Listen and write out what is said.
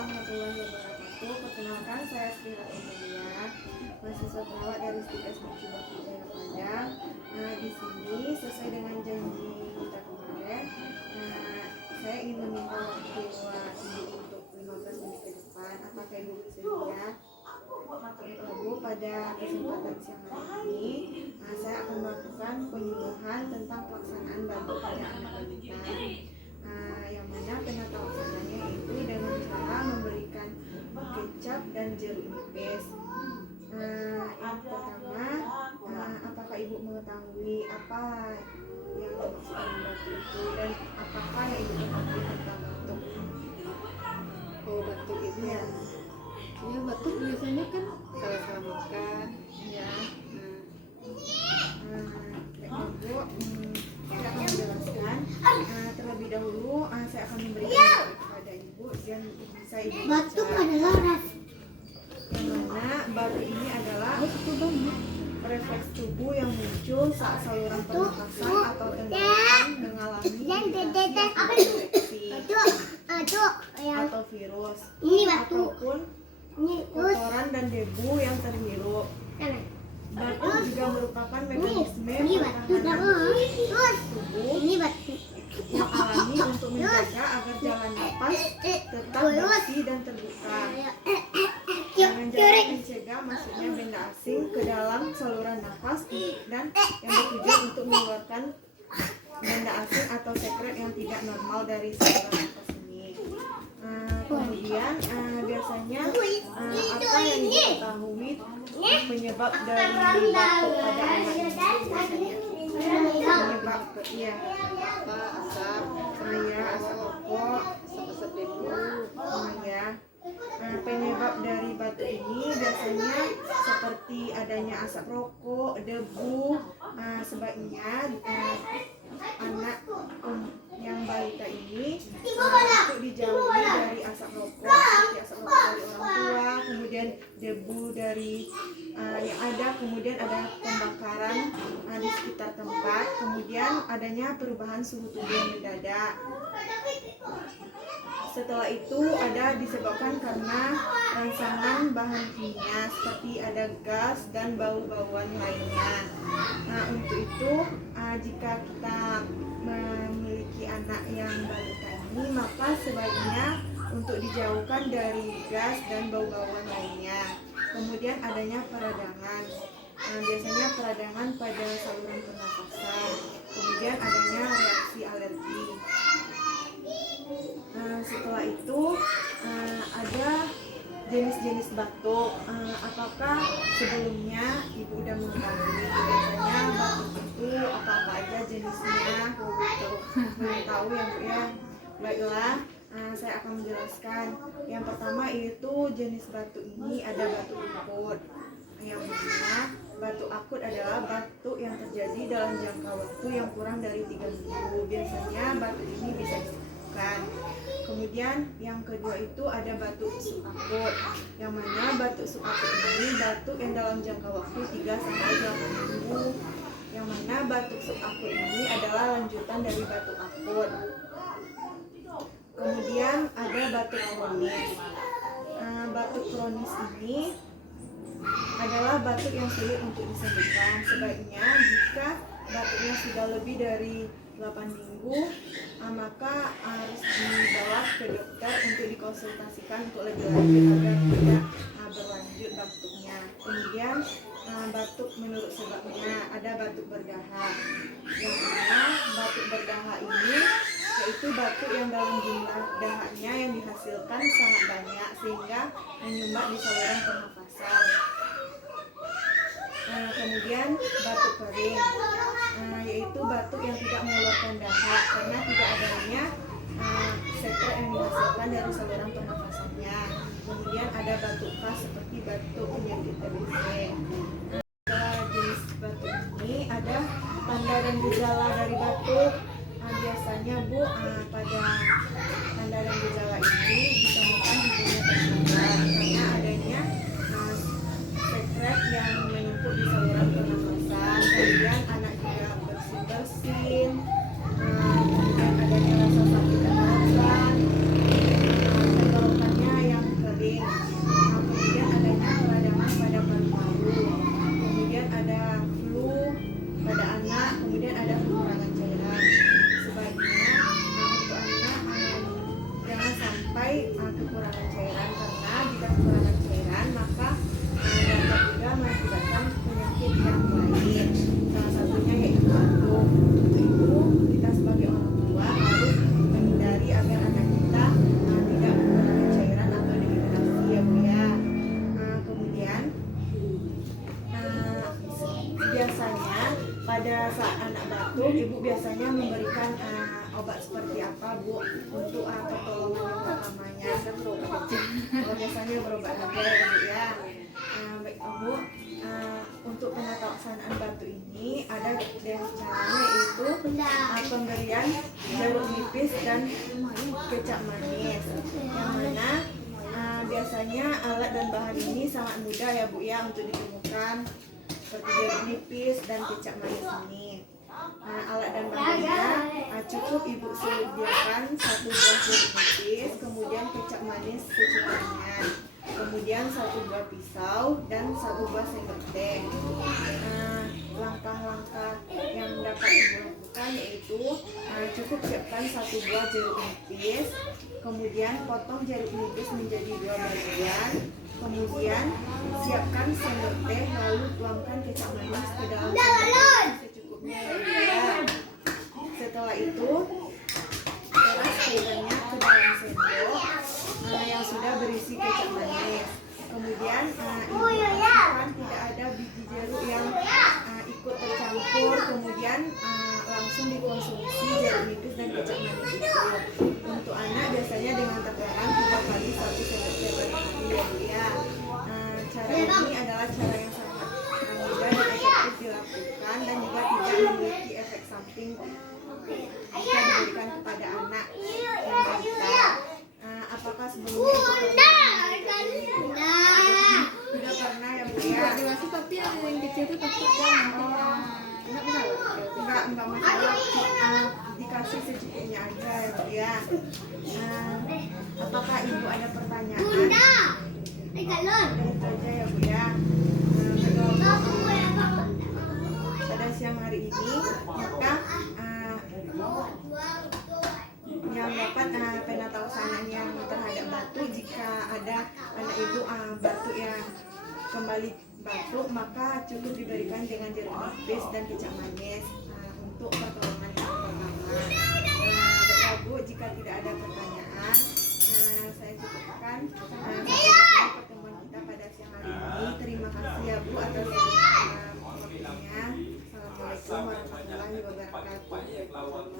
warahmatullahi wabarakatuh. Perkenalkan, saya Sri Ratna, mahasiswa perawat dari STIKS Mencoba Jaya Padang. Di sini sesuai dengan janji kita kemarin, saya ingin meminta waktu Ibu untuk 15 menit ke depan. Apakah Ibu bersedia? Ibu, pada kesempatan siang hari ini, saya akan melakukan penyuluhan tentang pelaksanaan batuk pada anak balita. Yang mana penata laksananya itu dengan cara memberikan kecap dan jeruk nipis. Yang pertama, apakah Ibu mengetahui apa yang dimaksudkan batuk itu dan apakah yang Ibu ketahui tentang batuk? Oh, batuk itu ya. Ya, batuk biasanya kan salah-salah makan. Ya. Ibu, saya akan menjelaskan. Terlebih dahulu, saya akan memberikan kepada Ibu dan bisa Ibu Batuk baca. adalah Yang mana batuk ini adalah refleks tubuh yang muncul saat saluran pernafasan atau tenggorokan mengalami infeksi atau virus Ini batuk. ataupun Ini terus kotoran dan debu yang terhirup. Batuk juga merupakan mekanisme ini batuk pertahanan terus tubuh ini batuk yang alami untuk menjaga agar jalan napas tetap bersih dan terbuka. Dengan cara mencegah masuknya benda asing ke dalam saluran nafas dan yang bertujuan untuk mengeluarkan benda asing atau sekret yang tidak normal dari saluran nafas ini. Kemudian biasanya apa yang diketahui penyebab dari batuk pada anak ini biasanya? Penyebab apa asap asap rokok, asap debu. ya. Penyebab dari batuk ini biasanya seperti adanya asap rokok, debu. Sebaiknya anak yang balita ini untuk dijauhi dari asap rokok, seperti asap rokok dari orang tua, kemudian debu dari yang ada, kemudian ada pembakaran di sekitar tempat, kemudian adanya perubahan suhu tubuh yang mendadak. Setelah itu ada disebabkan karena rangsangan bahan kimia seperti ada gas dan bau-bauan lainnya. Untuk itu jika kita memiliki anak yang balita ini, maka sebaiknya untuk dijauhkan dari gas dan bau-bauan lainnya. Kemudian adanya peradangan. Biasanya peradangan pada saluran pernafasan. Kemudian adanya reaksi alergi. Setelah itu ada jenis-jenis batuk. Apakah sebelumnya Ibu udah mengetahui biasanya batuk itu apa-apa aja jenisnya? Belum tahu ya Bu ya. Baiklah, saya akan menjelaskan. Yang pertama itu jenis batuk ini ada batuk akut. Yang mana batuk akut adalah batuk yang terjadi dalam jangka waktu yang kurang dari 3 minggu. Biasanya batuk ini bisa disembuhkan. Kemudian yang kedua itu ada batuk subakut. Yang mana batuk subakut ini batuk yang dalam jangka waktu 3-8 minggu. Yang mana batuk subakut ini adalah lanjutan dari batuk akut. Kemudian ada batuk kronis. Batuk kronis ini adalah batuk yang sulit untuk disembuhkan. Sebaiknya jika batuknya sudah lebih dari 8 minggu, maka harus dibawa ke dokter untuk dikonsultasikan untuk lebih lanjut agar tidak berlanjut batuknya. Kemudian batuk menurut sebabnya ada batuk berdahak. Yang mana batuk berdahak ini yaitu batuk yang dalam jumlah dahaknya yang dihasilkan sangat banyak sehingga menyumbat di saluran pernafasan. Kemudian batuk kering, yaitu batuk yang tidak mengeluarkan dahak karena tidak adanya sekret yang dihasilkan dari saluran pernafasannya. Kemudian ada batuk khas seperti batuk penyakit TBC. Jenis batuk ini ada tanda dan gejala dari batuk. Biasanya Bu, pada tanda dan gejala ini ditemukan hidungnya tersumbat karena adanya sekret yang menumpuk di saluran pernafasan. Kemudian anak juga bersin-bersin, kemudian adanya rasa sakit tenggorokan, tenggorokannya yang apa Bu untuk pertolongan yang pertamanya? Biasanya berobat aja ya Bu ya. Baik Bu, untuk penataksaan batu ini ada caranya, yaitu pemberian jeruk nipis dan kecap manis, yang mana biasanya alat dan bahan ini sangat mudah ya Bu ya untuk ditemukan, seperti jeruk nipis dan kecap manis ini. Alat dan bahannya cukup Ibu sediakan 1 buah jeruk nipis, kemudian kecap manis secukupnya, kemudian 1 buah pisau dan 1 buah sendok teh. Langkah-langkah yang dapat Ibu lakukan yaitu cukup siapkan 1 buah jeruk nipis, kemudian potong jeruk nipis menjadi 2 bagian, kemudian siapkan sendok teh, lalu tuangkan kecap manis ke dalam sendok teh secukupnya ya. Setelah itu peras cairannya ke dalam sendok yang sudah berisi kecap manis. Kemudian Ibu pastikan tidak ada biji jeruk yang ikut tercampur, kemudian langsung dikonsumsi jeruk nipis dan kecap manis itu. Untuk anak biasanya dengan takaran 3 kali 1 sendok teh per hari ya. Cara ini adalah cara yang sangat mudah dan efektif dilakukan dan juga tidak memiliki efek samping jika diberikan kepada anak yang balita. Apakah sebelumnya sudah pernah ya Bu ya? Dewasa tapi yang kecil itu takutnya Enggak masalah, dikasih secukupnya aja ya Bu ya. Apakah Ibu ada pertanyaan? Itu aja ya Bu ya. Pada siang hari ini maka yang dapat penatauksanaan yang terhadap batu, jika ada anak Ibu batu yang kembali batuk, maka cukup diberikan dengan jeruk nipis dan kecap manis untuk pertolongan yang pertama. Baiklah Bu, jika tidak ada pertanyaan, saya cukupkan pertemuan kita pada siang hari ini. Terima kasih ya Bu atas waktunya. Assalamualaikum warahmatullahi wabarakatuh.